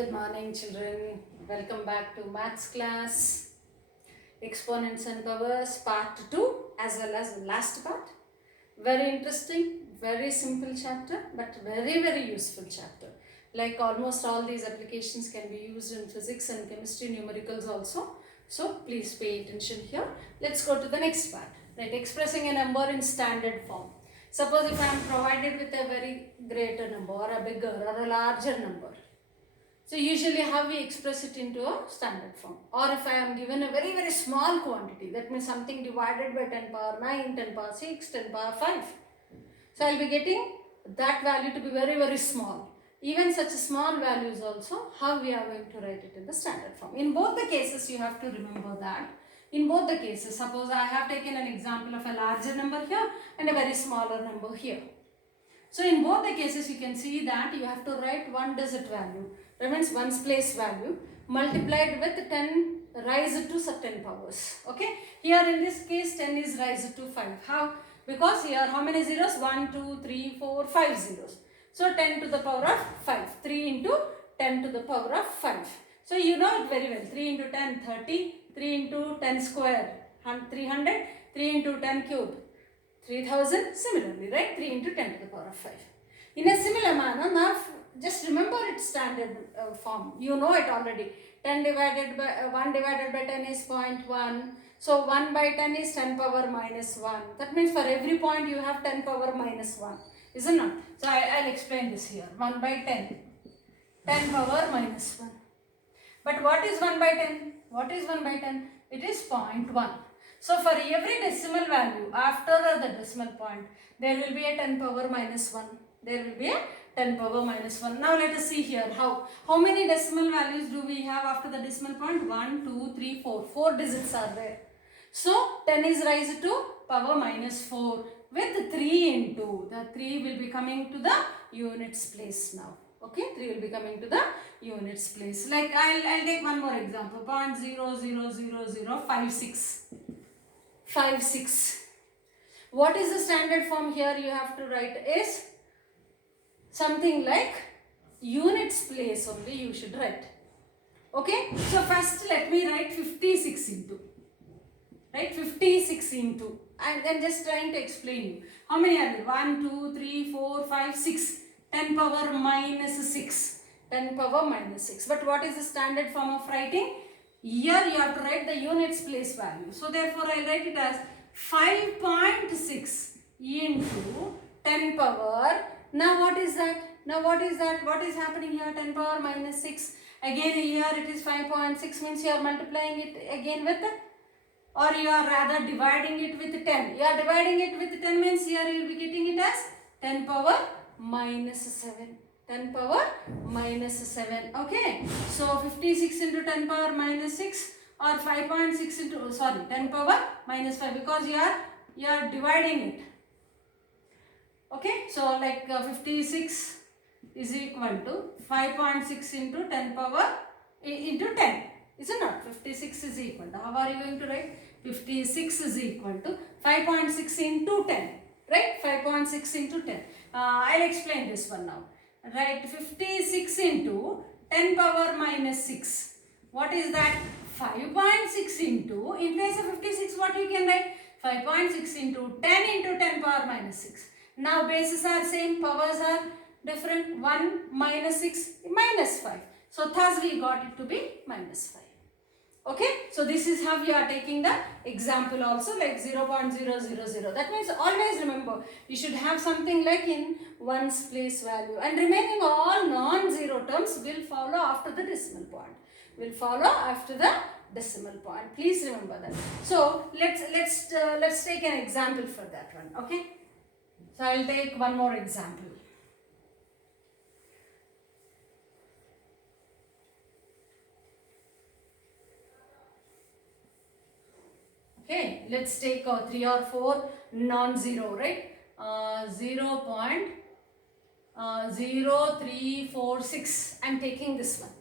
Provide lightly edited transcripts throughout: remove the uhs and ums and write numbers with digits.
Good morning, children. Welcome back to maths class. Exponents and Powers part 2 as well as the last part. Very interesting, very simple chapter, but very useful chapter. Like almost all these applications can be used in physics and chemistry, numericals also. So please pay attention here. Let's go to the next part. Right, expressing a number in standard form. Suppose if I am provided with a very greater number or a bigger or a larger number. So usually how we express it into a standard form. Or if I am given a very small quantity, that means something divided by 10 power 9, 10 power 6, 10 power 5. So I will be getting that value to be very small. Even such small values also, how we are going to write it in the standard form. In both the cases you have to remember that. In both the cases, suppose I have taken an example of a larger number here and a very smaller number here. So in both the cases you can see that you have to write one digit value. That means one's place value multiplied with 10 raised to certain powers. Okay. Here in this case 10 is raised to 5. How? Because here how many zeros? 1, 2, 3, 4, 5 zeros. So 10 to the power of 5. 3 into 10 to the power of 5. So you know it very well. 3 into 10, 30. 3 into 10 square, 300. 3 into 10 cube, 3000. Similarly, right? 3 into 10 to the power of 5. In a similar manner, now just remember its standard form. You know it already. 10 divided by 1 divided by 10 is 0.1. So 1 by 10 is 10 power minus 1. That means for every point you have 10 power minus 1. Isn't it? So I'll explain this here. 1 by 10. 10 power minus 1. But what is 1 by 10? What is 1 by 10? It is 0.1. So for every decimal value after the decimal point, there will be a 10 power minus 1. There will be a 10 power minus 1. Now let us see here how many decimal values do we have after the decimal point? 1, 2, 3, 4. 4 digits are there. So 10 is raised to power minus 4 with 3 into. The 3 will be coming to the units place now. Okay, 3 will be coming to the units place. Like I'll take one more example. 0.00056. 56. What is the standard form here you have to write is something like units place only you should write. Okay, so first let me write 56 into. Right, 56 into. And then just trying to explain you. How many are there? 1, 2, 3, 4, 5, 6. 10 power minus 6. 10 power minus 6. But what is the standard form of writing? Here you have to write the units place value. So therefore I will write it as 5.6 into 10 power. Now what is that? Now what is that? What is happening here? 10 power minus 6. Again here it is 5.6 means you are multiplying it again with, or you are rather dividing it with 10. You are dividing it with 10 means here you will be getting it as 10 power minus 7. 10 power minus 7. Okay. So 56 into 10 power minus 6 or 5.6 into 10 power minus 5 because you are dividing it. Okay. So like 56 is equal to 5.6 into 10 power into 10. Is it not? 56 is equal to, how are you going to write? 56 is equal to 5.6 into 10. Right? 5.6 into 10. I'll explain this one now. Right? 56 into 10 power minus 6. What is that? 5.6 into, in place of 56 what you can write? 5.6 into 10 into 10 power minus 6. Now bases are same, powers are different. 1 minus 6 minus 5. So thus we got it to be minus 5. Okay, so this is how you are taking the example also, like 0.000. That means always remember you should have something like in one's place value, and remaining all non-zero terms will follow after the decimal point. Will follow after the decimal point. Please remember that. So let's take an example for that one. Okay, so I will take one more example. Okay, let's take 3 or 4 non-zero, right? 0.0346. I'm taking this one.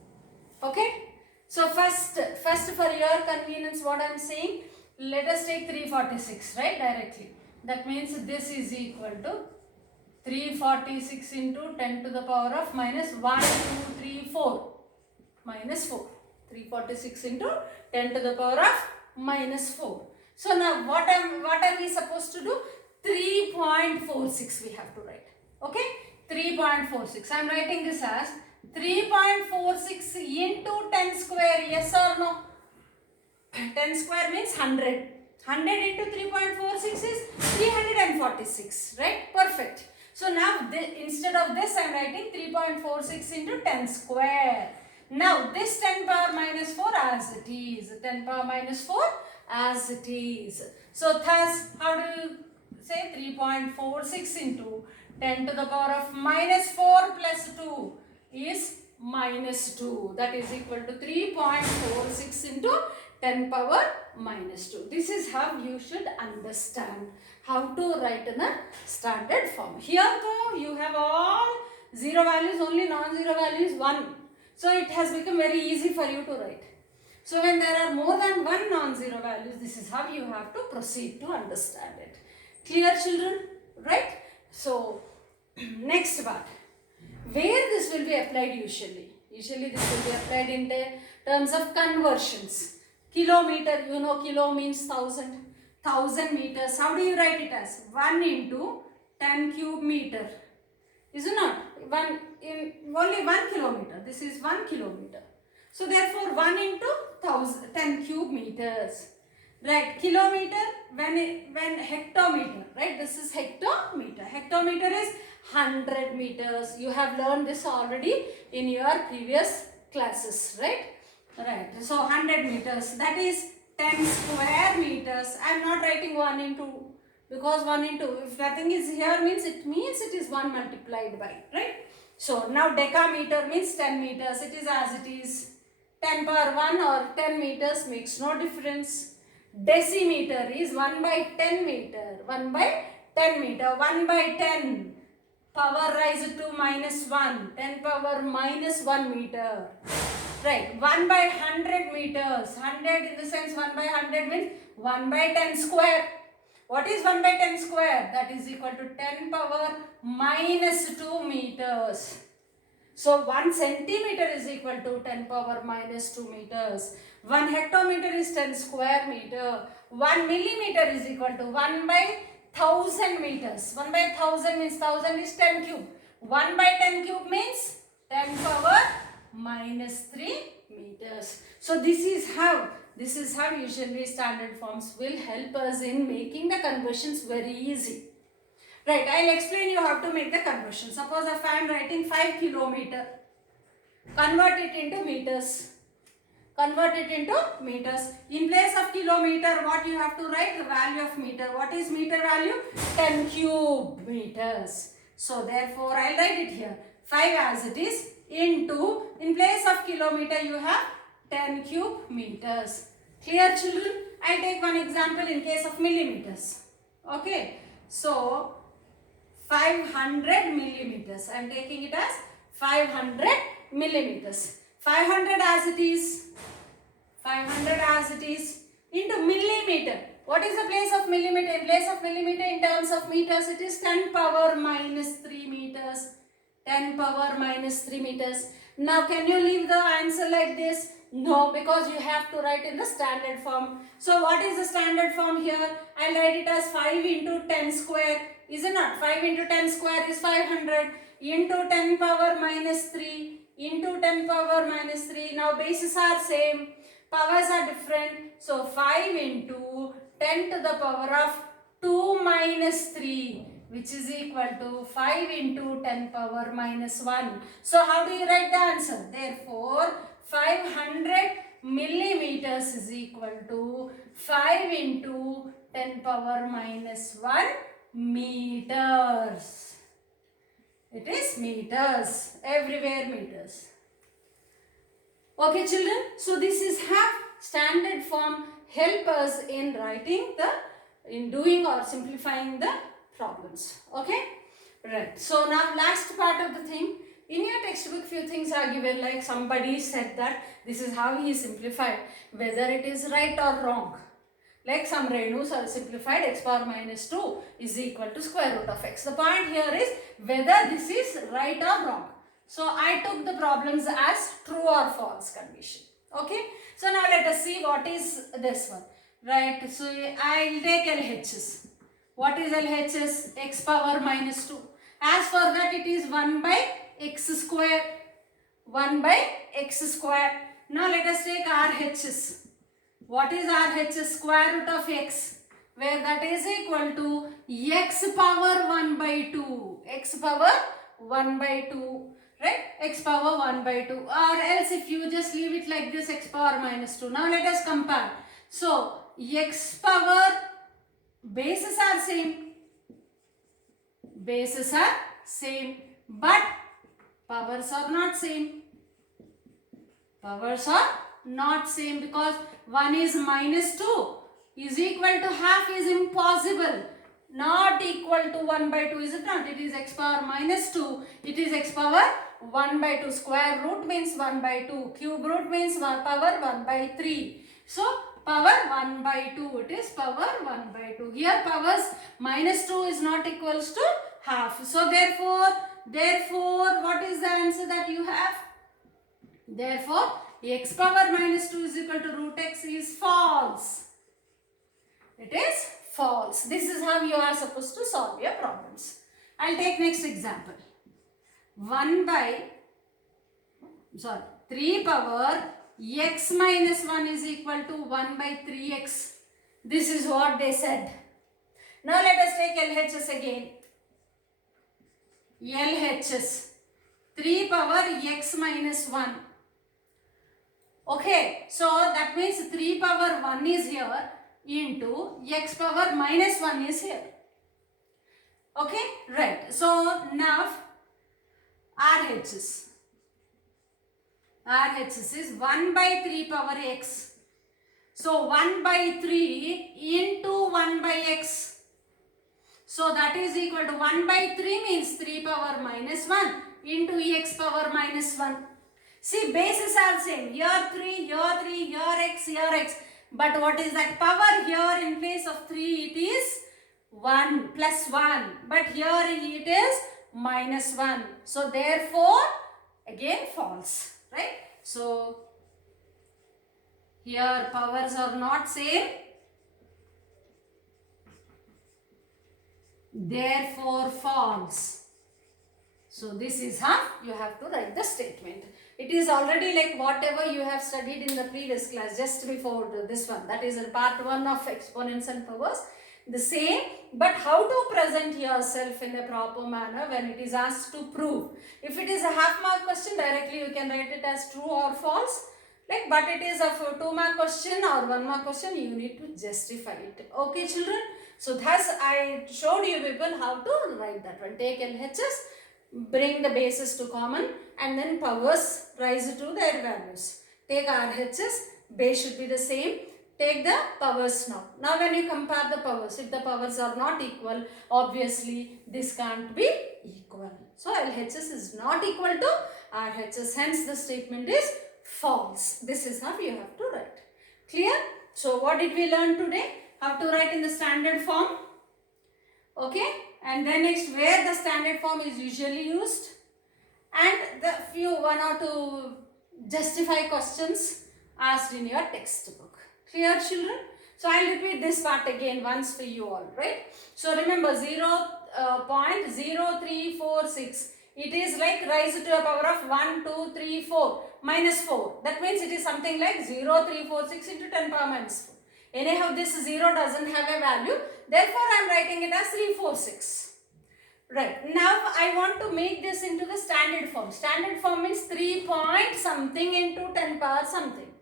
Okay. So first for your convenience, what I'm saying, let us take 346, right? Directly. That means this is equal to 346 into 10 to the power of minus 1, 2, 3, 4. minus 4. 346 into 10 to the power of minus 4. So now what are we supposed to do? 3.46 we have to write. Okay? 3.46. I am writing this as 3.46 into 10 square. Yes or no? 10 square means 100. 100 into 3.46 is 346. Right? Perfect. So now instead of this I am writing 3.46 into 10 square. Now this 10 power minus 4 as it is. 10 power minus 4 as it is. So thus how do you say 3.46 into 10 to the power of minus 4 plus 2 is minus 2. That is equal to 3.46 into 10 power minus 2. This is how you should understand how to write in a standard form. Here though you have all zero values, only non-zero value is 1. So it has become very easy for you to write. So when there are more than one non-zero values, this is how you have to proceed to understand it. Clear children? Right? So next part. Where this will be applied usually? Usually this will be applied in terms of conversions. Kilometer, you know kilo means 1000. 1000 meters. How do you write it as? 1 into 10 cube meter. Is it not? Only 1 kilometer. This is 1 kilometer. So therefore 1 into 10 cube meters. Right. Kilometer when hectometer. Right. This is hectometer. Hectometer is 100 meters. You have learned this already in your previous classes. Right. Right. So 100 meters. That is 10 square meters. I am not writing 1 into, because 1 into, if nothing is here means it is 1 multiplied by, right? So now decameter means 10 meters. It is as it is. 10 power 1 or 10 meters makes no difference. Decimeter is 1 by 10 meter. 1 by 10 meter. 1 by 10. Power rise to minus 1. 10 power minus 1 meter. Right, 1 by 100 meters. 100 in the sense 1 by 100 means 1 by 10 square. What is 1 by 10 square? That is equal to 10 power minus 2 meters. So 1 centimeter is equal to 10 power minus 2 meters. 1 hectometer is 10 square meter. 1 millimeter is equal to 1 by 1000 meters. 1 by 1000 means 1000 is 10 cube. 1 by 10 cube means 10 power minus 3 meters. So this is how usually standard forms will help us in making the conversions very easy. Right, I'll explain you how to make the conversion. Suppose if I am writing 5 kilometer, convert it into meters. Convert it into meters. In place of kilometer, what you have to write? The value of meter. What is meter value? 10 cube meters. So therefore, I'll write it here. 5 as it is into, in place of kilometer, you have 10 cube meters. Clear children? I'll take one example in case of millimeters. Okay. So, 500 millimeters. I am taking it as 500 millimeters. 500 as it is. 500 as it is into millimeter. What is the place of millimeter? In place of millimeter in terms of meters, it is 10 power minus 3 meters. 10 power minus 3 meters. Now, can you leave the answer like this? No, because you have to write in the standard form. So, what is the standard form here? I'll write it as 5 into 10 square. Is it not? 5 into 10 square is 500 into 10 power minus 3 into 10 power minus 3. Now, bases are same. Powers are different. So, 5 into 10 to the power of 2 minus 3. Which is equal to 5 into 10 power minus 1. So, how do you write the answer? Therefore, 500 millimeters is equal to 5 into 10 power minus 1 meters. It is meters. Everywhere meters. Okay, children. So, this is how standard form help us in writing in doing or simplifying the problems. Okay, right. So now last part of the thing. In your textbook, few things are given, like somebody said that this is how he simplified, whether it is right or wrong. Like some Renus are simplified, x power minus 2 is equal to square root of x. The point here is whether this is right or wrong. So I took the problems as true or false condition. Okay. So now let us see what is this one. Right. So I will take LHS. What is LHS? X power minus 2. As for that it is 1 by x square. 1 by x square. Now let us take RHS. What is RHS? Square root of x. Where that is equal to x power 1 by 2. X power 1 by 2. Right? X power 1 by 2. Or else if you just leave it like this, x power minus 2. Now let us compare. So, x power, bases are same. Bases are same. But powers are not same. Powers are not same because 1 is minus 2 is equal to half is impossible. Not equal to 1 by 2, is it not? It is x power minus 2. It is x power 1 by 2. Square root means 1 by 2. Cube root means power 1 by 3. So, power 1 by 2. It is power 1 by 2. Here powers minus 2 is not equals to half. So, therefore, what is the answer that you have? Therefore, x power minus 2 is equal to root x is false. It is false. This is how you are supposed to solve your problems. I'll take next example. 3 power x minus 1 is equal to 1 by 3x. This is what they said. Now let us take LHS again. LHS. 3 power x minus 1. Okay, so that means 3 power 1 is here into x power minus 1 is here. Okay, right. So now RHS. RHS is 1 by 3 power x. So 1 by 3 into 1 by x. So that is equal to 1 by 3 means 3 power minus 1 into x power minus 1. See, bases are same. Here 3, here 3, here x, here x. But what is that power? Here in place of 3 it is 1 plus 1. But here it is minus 1. So therefore again false. Right? So here powers are not same. Therefore false. So this is how you have to write the statement. It is already like whatever you have studied in the previous class just before this one. That is in part 1 of exponents and powers. The same, but how to present yourself in a proper manner when it is asked to prove. If it is a half mark question, directly you can write it as true or false. Like, but it is a 2 mark question or 1 mark question, you need to justify it. Okay, children? So thus I showed you people how to write that one. Take LHS. Bring the bases to common and then powers rise to their values. Take RHS, base should be the same. Take the powers now. Now when you compare the powers, if the powers are not equal, obviously this can't be equal. So LHS is not equal to RHS. Hence the statement is false. This is how you have to write. Clear? So what did we learn today? How to write in the standard form. Okay. And then next, where the standard form is usually used, and the few 1 or 2 justify questions asked in your textbook. Clear, children? So I'll repeat this part again once for you all, right? So remember 0.0346. It is like rise to a power of 1, 2, 3, 4 minus 4. That means it is something like 0.346 into 10 power minus 4. Anyhow, this 0 doesn't have a value. Therefore, I am writing it as 346. Right. Now, I want to make this into the standard form. Standard form means 3 point something into 10 power something.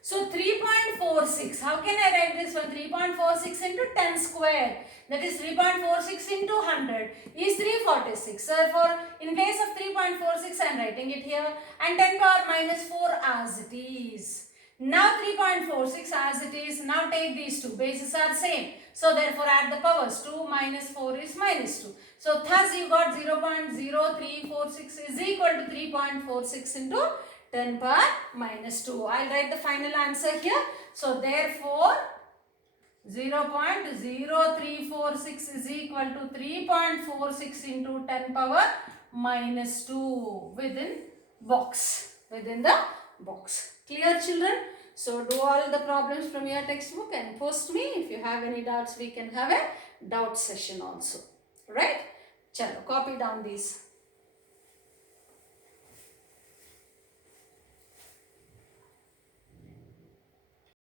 So, 3.46. How can I write this one? 3.46 into 10 square. That is 3.46 into 100 is 346. So, therefore, in place of 3.46, I am writing it here. And 10 power minus 4 as it is. Now 3.46 as it is. Now take these two. Bases are same. So therefore add the powers. 2 minus 4 is minus 2. So thus you got 0.0346 is equal to 3.46 into 10 power minus 2. I'll write the final answer here. So therefore 0.0346 is equal to 3.46 into 10 power minus 2 within box, within the box. Clear, children? So do all the problems from your textbook and post me. If you have any doubts, we can have a doubt session also. Right? Chalo, copy down these.